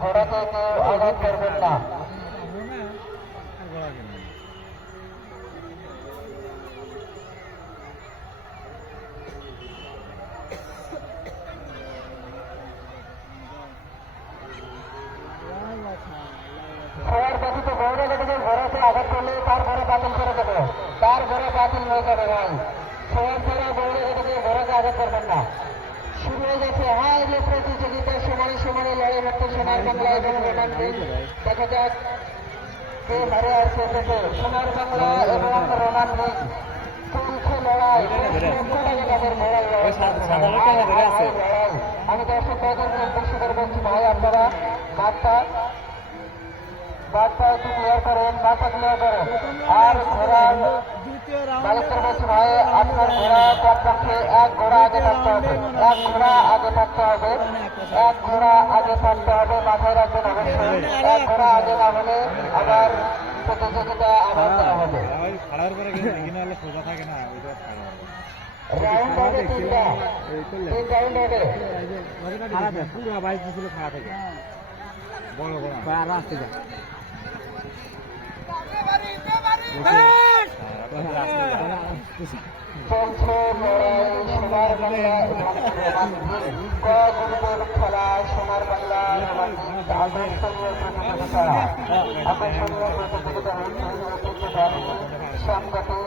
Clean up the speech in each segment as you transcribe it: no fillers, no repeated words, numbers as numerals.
ঘোড়াকে কেউ আঘাত করবেন না। ঘোড়ার ব্যতীত গৌড়ে গেলে ঘোড়াকে আঘাত করলে তার ঘোড়া বাতিল করে দেবে, তার ঘোড়া বাতিল হয়ে যাবে ভাই। সবার ছাড়া গৌড়ে গেলে ঘোড়াকে আঘাত করবেন না। শুরু হয়ে গেছে হাই রে প্রতিযোগিতা, সমানে সমানে লড়াই হচ্ছে সোনার বাংলা এবং রোমান লিগ। দেখা যাক কে হারে আর কে পেতে। সোনার বাংলা এবং রোমান লিগ চলছে লড়াই। আমি দর্শক দর্শকের বলছি ভাই, আপনারা বার্তা একটু ক্লিয়ার করেন, বার্তা ক্লিয়ার করেন। আর ঘোড়ার মালিকের বলছি ভাই, আপনার ঘোড়া কমপক্ষে এক ঘোড়া আগে থাকতে হবে, এক ঘোড়া আগে থাকতে হবে, এক ঘোড়া আগে থাকতে হবে। মাথায় রাখবেন অবশ্যই, এক ঘোড়া আগে না হলে আবার প্রতিযোগিতা আবার করা হবে। রাউন্ড হবে তিনটা, তিন রাউন্ড হবে। পুরো বাইক ছিল খারাপ থেকে বড় বড় আর আসতে যায়। চলছে সোনার বাংলা খেলা। সোনার বাংলা আকর্ষণীয় প্রতিযোগিতা, আকর্ষণীয় প্রতিযোগিতা সংগঠন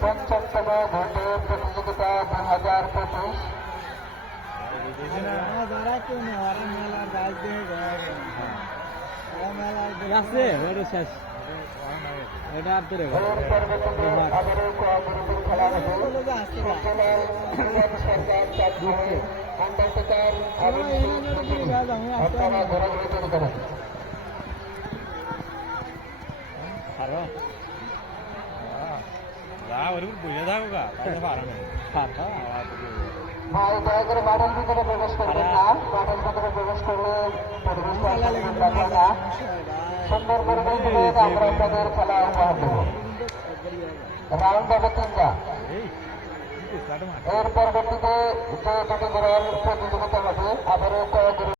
৫৫তম ভোটে প্রতিযোগিতা ২০২৫। ভাই দয়া করে বাড়ির ভিতরে প্রবেশ করবেন না, বাড়ির ভিতরে প্রবেশ করলে পরিবেশটা সুন্দর পরিবেশ দিলে আমরা আপনাদের খেলা উপহার দেব। রাউন্ড হবে তিনটা। এর পরবর্তীতে যে দুটি ঘোড়ার প্রতিযোগিতা হবে, আবারও